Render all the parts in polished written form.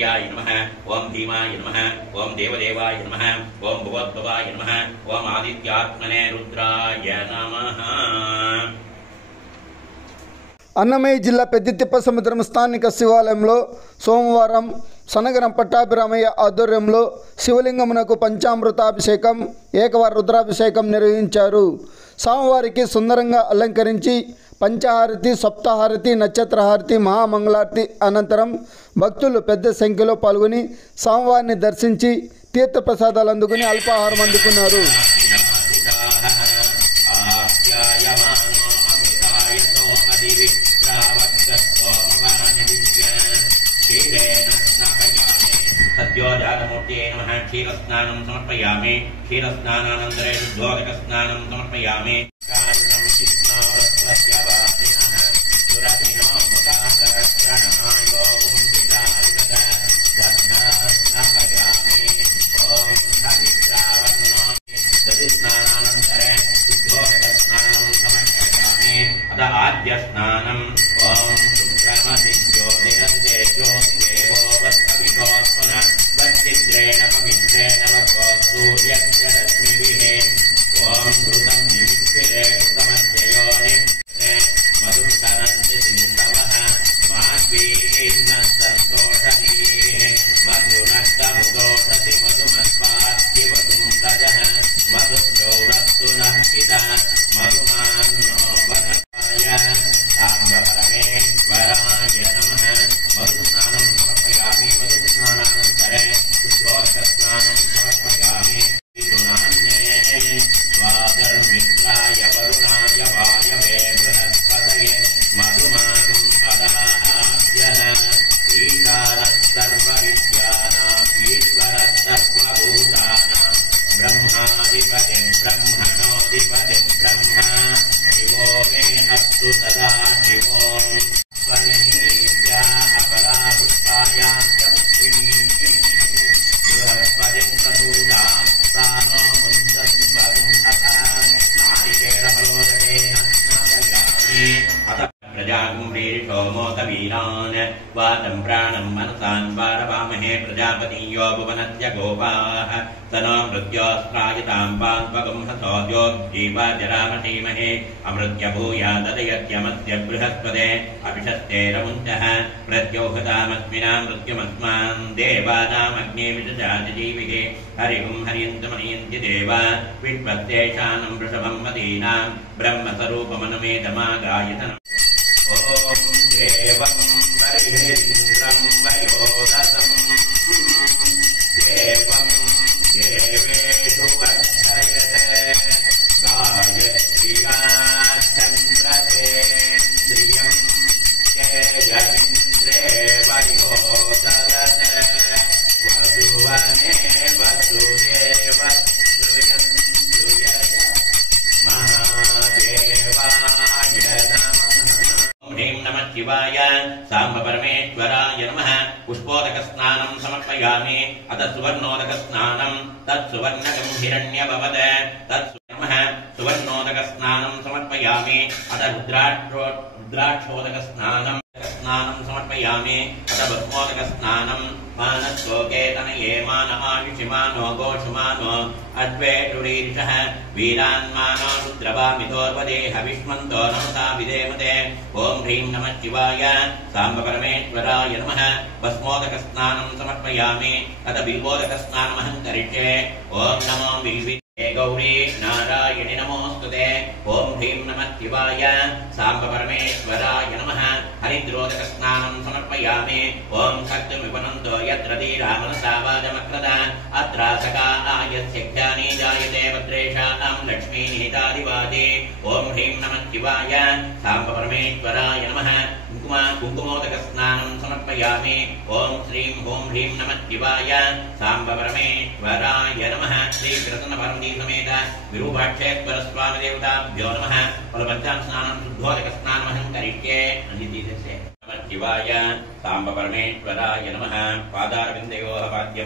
जयाय नमः ओम धीमाय नमः ओम देवदेवाय नमः ओम भुवोद्भवाय नमः ओम आदित्यात्मने रुद्राय नमः। అన్నమయ్య జిల్లా పెద్దితిప్ప సముద్రం స్థానిక శివాలయంలో సోమవారం సనగరం పట్టాభిరామయ్య ఆధ్వర్యంలో శివలింగమునకు పంచామృతాభిషేకం ఏకవార రుద్రాభిషేకం నిర్వహించారు. స్వామివారికి సుందరంగా అలంకరించి పంచహారతి, సప్తహారతి, నక్షత్రహారతి, మహామంగళారతి అనంతరం భక్తులు పెద్ద సంఖ్యలో పాల్గొని స్వామివారిని దర్శించి తీర్థప్రసాదాలు అందుకుని అల్పాహారం అందుకున్నారు. सद्योजातमूर्तये नमः। क्षीरस्नानं समर्पयामि। क्षीरस्नानानन्तरे शुद्धोदकस्नानं समर्पयामि। आद्यस्नानम् ओम सुब्रह्मण्य ज्योतिरन्ते ज्योतिदेवो वत्सवितोस्मन वत्सिद्रेण पवित्रेण वपो सूर्यस्य रश्मिभिः ओम धृतं निमित्तिरे कृतमध्ययोनि मधुक्षरन्ति सिंहवः माध्वीर्न सन्तोषनीः मधुनस्तमुदोषति मधुमस्पास्ति वधुं रजः मधुद्रौरस्तु नः पिता मधुमान्नो परमेश्वराय नमः। मधुस्नानं समर्पयामि। मधुस्नानानन्तरे शुद्धोदकस्नानं समर्पयामि। स्वादर्मित्राय वरुणाय वायवे बृहस्पतये मधुमागुम् अदाभ्यः ईशानः सर्वविद्यानाम् ईश्वरः सर्वभूतानां ब्रह्माधिपतिः ब्रह्मणोऽधिपतिः ब्रह्मा शिवो मे अस्तु सदा शिवो स्वनित्या अपला पुष्पायाश्च पुष्पिणी बृहस्पतिं प्रसूतां सानो मुञ्चन् वरुं तथा नारिकेलफलोदकेन स्नापयामि। अथ प्रजाकुम्भीरिषो मोदवीरान् वातं प्राणं मनसान् वारवामहे प्रजापतियो भुवनस्य गोपाः स नो मृत्योस्त्रायतां पान्त्वगं हसोद्योग्जीवाजरामहीमहे अमृत्य भूयाददयत्यमस्य बृहस्पते अभिषस्तेरमुञ्चः प्रत्योहतामस्मिना मृत्युमस्मान् देवानामग्निविदजाजीविः हरिं हरियन्तमनयन्ति देवा विश्वस्तेषानं वृषभं मदीनां ब्रह्मस्वरूपमनुमेदमागायतनम् ॐ देवं वरिहेन्द्रं वयोदसम् देवं देवेषु वर्धयते गायत्र्या चन्द्रसेन्द्रियं तेजमिन्द्रे वयोददते वसुवने वसुदेव श्रूयन्तु यज महादेवाय ह्रीं नमः शिवाय साम्ब परमेश्वराय नमः। पुष्पोदकस्नानं समर्पयामि। अथ सुवर्णोदकस्नानं तत्सुवर्णकं हिरण्यभवद तत्सुवर्णः सुवर्णोदकस्नानं समर्पयामि। अथ रुद्राक्षोदकस्नानं समर्पयामि। अथ भस्मोदकस्नानं मानस्लोकेतनये मान आयुषिमानो गोषुमानो अद्वेषुरीरिषः वीरान्मानो रुद्रवामितोर्वदेह विष्मन्तो नमसा विदेमते। ॐ ह्रीं नमः शिवाय साम्ब परमेश्वराय नमः। भस्मोदकस्नानं समर्पयामि। अथ बिल्वोदकस्नानमहं करिष्ये। ॐ नमो बिल्वे गौरी नारायणि नमोस्तुते। ॐ ह्रीं नमः शिवाय साम्ब परमेश्वराय नमः। हरिद्रोदकस्नानं समर्पयामि। ॐ शक्तिमिवनन्तो यत्र धीरा मनसा वाजमक्रद अत्रासकायस्य ज्ञानी जायते भद्रेषां लक्ष्मी निहितादिवादे। ॐ ह्रीं नमः शिवाय साम्ब परमेश्वराय नमः। कुङ्कुमोदकस्नानं समर्पयामि। ॐ श्रीं ॐ ह्रीं नमः शिवाय साम्ब परमेश्वराय नमः। श्रीकृष्णपार्वती समेत विरूपाक्षेश्वर स्वामी देवताभ्यो नमः। फलपञ्चां स्नानं शुद्धोदकस्नानमहं करिष्ये। शिवाय साम्ब परमेश्वराय नमः। पादारविन्दयोः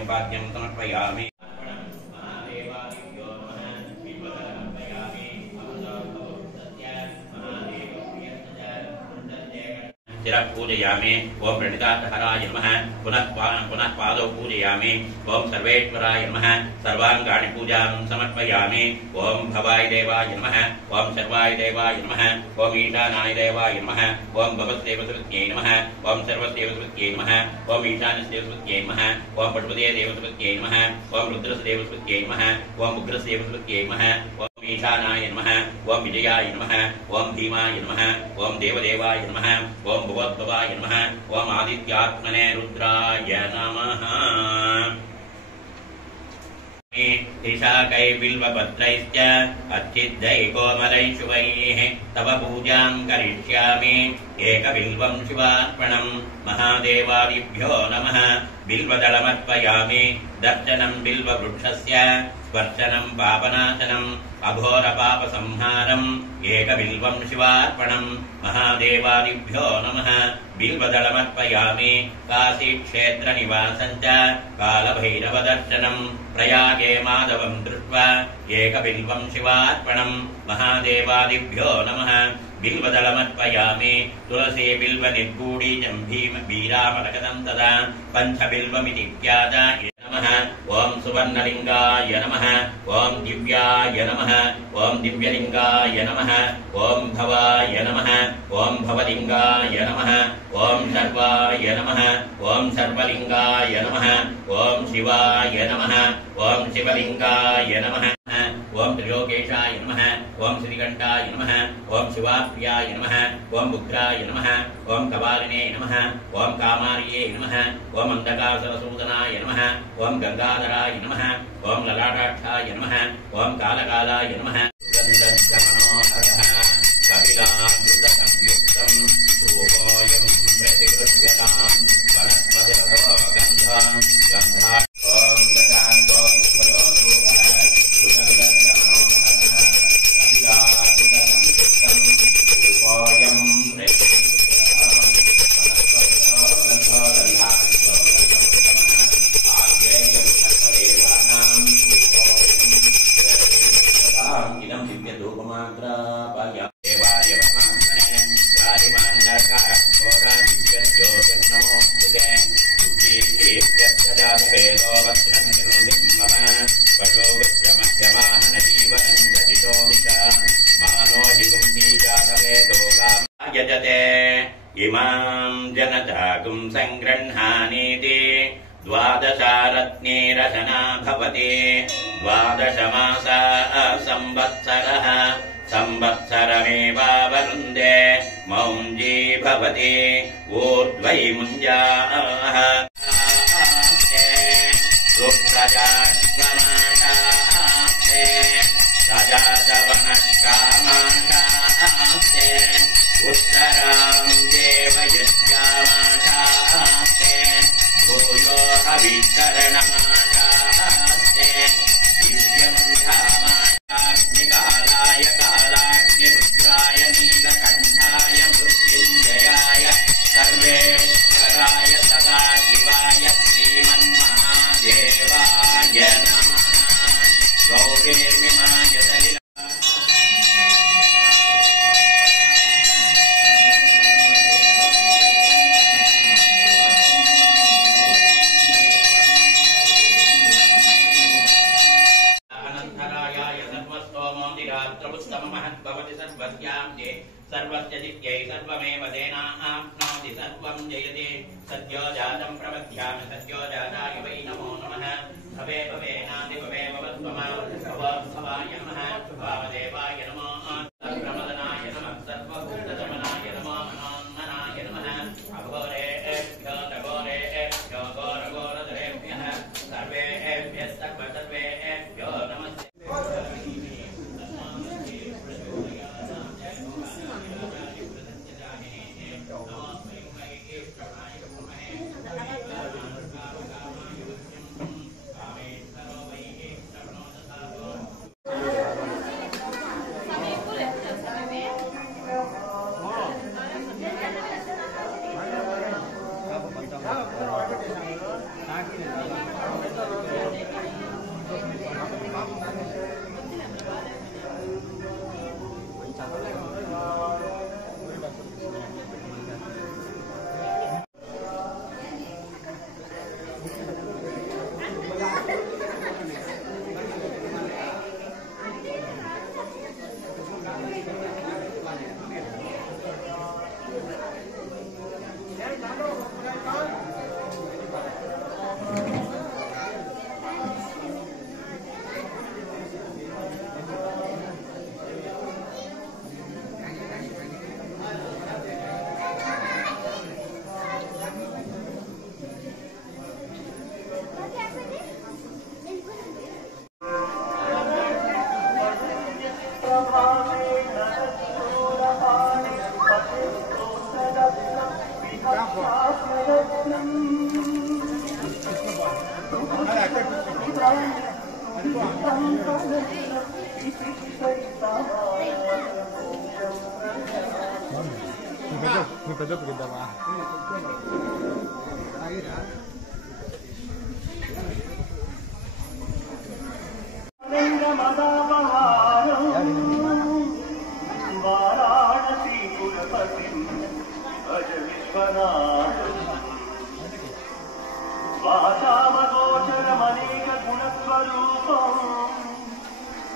पाद्यं समर्पयामि। शिरः पूजयामि ओम प्रणितार्थहराय नमः पुनः पादौ पूजयामि ओम सर्वेश्वराय नमः सर्वाङ्गाणि पूजां समर्पयामि ओम भवाय देवाय नमः ओम सर्वाय देवाय नमः ओम ईशानाय देवाय नमः ओम भवस्देवसुत्यै नमः ओम सर्वस्देवसुत्यै नमः ओम ईशानस्देवसुत्यै नमः ओम पशुपते देवसुत्यै नमः ओम रुद्रस्देवसुत्यै नमः ओम उग्रस्देवसुत्यै नमः ओम ईशानाय नमः ओम विजयाय नमः ओम भीमाय नमः ओम देवदेवाय नमः ओम भुवद्भवाय नमः ओम आदित्यात्मने रुद्राय नमः ईशाकै बिल्वपत्रैश्च अच्छिद्यै कोमलै शुभैः तव पूजां करिष्यामि एकबिल्वं शिवार्पणं महादेवादिभ्यो नमः बिल्वदलमर्पयामि दर्शनं बिल्ववृक्षस्य स्पर्शनं पापनाशनम् अघोरपापसंहारम् एकबिल्वं शिवार्पणं महादेवादिभ्यो नमः बिल्वदलमर्पयामि काशीक्षेत्रनिवासं च कालभैरवदर्शनं प्रयागे माधवं दृष्ट्वा एकबिल्वं शिवार्पणं महादेवादिभ्यो नमः बिल्वदलमर्पयामि तुलसी बिल्वनिर्गूढीजं भीरामरकदं तदा पञ्चबिल्वमिति ख्याताय नमः ओम सुवर्णलिंगाय नमः ओम दिव्याय नमः ओम दिव्यलिंगाय नमः ओम भवाय नमः ओम भवलिंगाय नमः ओम सर्वाय नमः ओम सर्वलिंगाय नमः ओम शिवाय नमः ओम शिवलिंगाय नमः ओम त्रिलोकेशाय नमः ओम श्रीकंठाय नमः ओम शिवाप्रियाय नमः ओम उग्राय नमः ओम कपालिने नमः ओम कामार्ये नमः ओम अंधकासुरसूदनाय नमः ओम गंगाधराय नमः ओम ललाटाक्षाय नमः ओम कालकालाय नमः सुगन्धमनोहरः कपिलामृतसंयुक्तं रूपोऽयं प्रतिगृह्यतां वनस्पतिरथो गन्धं गन्धा ओम दशाङ्गो सुखदोरूपः सुगन्धमनोहरः कपिलामृतसंयुक्तं रूपोऽयं प्रतिगृह्यतां वनस्पतिरथो गन्धं इदं दिव्यधूपमाग्रापय देवाय महात्मने कालिमान्नरकाघोरा दिव्यज्योतिर्नमोऽस्तुते उज्जीवेत्यस्य जातवेदो वस्त्रं निरुधिं मम पशोवृत्यमह्यमाहनजीवनं च दिशोदिशा मानो हिगुंसी जातवेदो यजते इमां जनताकुं संगृह्णानीति द्वादशारत्नेरशना भवति द्वादशमासा संवत्सरः संवत्सरमेवावरुन्धे मौञ्जी भवति ऊर्ध्वै मुञ्जाः सुप्रजास्वमाशास्ते सजातवनश्कामाशास्ते उत्तरां देवयज्ञामाशास्ते भूयो हविष्करणमाशास्ते दिव्यं धामाग्निकालाय कालाग्निरुद्राय नीलकण्ठाय मृत्युञ्जयाय सर्वेश्वराय सदाशिवाय श्रीमन्महादेवाय नमः गौरीर्मिमाय सलिला सर्वस्य दिव्यै सर्वमेव तेनाप्नोति सर्वं जयते सद्यो जातं प्रपद्यामि सद्यो जाताय वै नमो नमः भवे भवेनादि भवे भवत्वमा भवाय नमः वामदेवाय नमो प्रमदनाय नमः सर्वभूतदमनाय नमो मनोन्मनाय नमः अघोरेभ्यो तघोरेभ्यो घोरघोरधरेभ्यः सर्वेभ्यः सर्वेभ्यो नमस्ते పెద్దప్పుకిద్దామా వారాణసీ కులపతి భజ విశ్వనాథ వాచామగోచరమనేక గుణస్వరూపం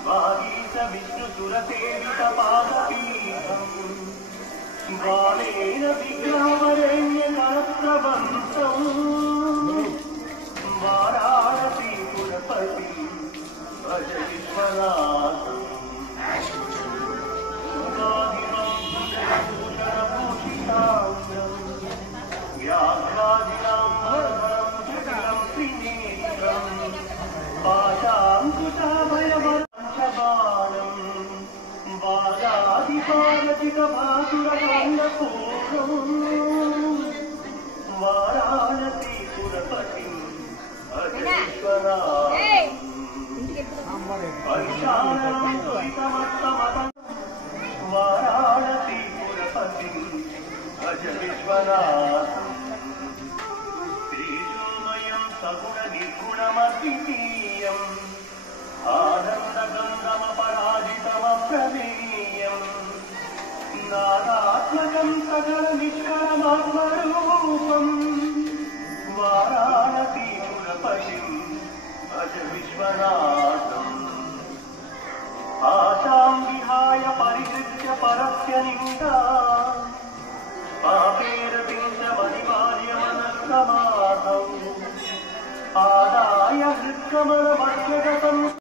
వాగీత విష్ణుసురసేవిత పాదపీఠం వామేన విగ్రహవరేణ్య కరప్రబంధం వారాణసీ కులపతి భజ విశ్వనాథం వారాణసీ పురపతి వారాణసీ పురపతి భజ విశ్వనాథం శ్రీశూమయం సగుణ నిర్గుణమద్వితీయం ఆనందగంధమపరాజితమప్రమేయం నాదాత్మకం సకల నిష్కళమాత్మరూపం వారాణసీ పురపతి భజ విశ్వనాథం ఆశాం విహాయ పరిహృత్య పరస్య నిందా పాపేరపించమనివార్య మనఃసమాధౌ ఆదాయ హృత్కమల మధ్యగతం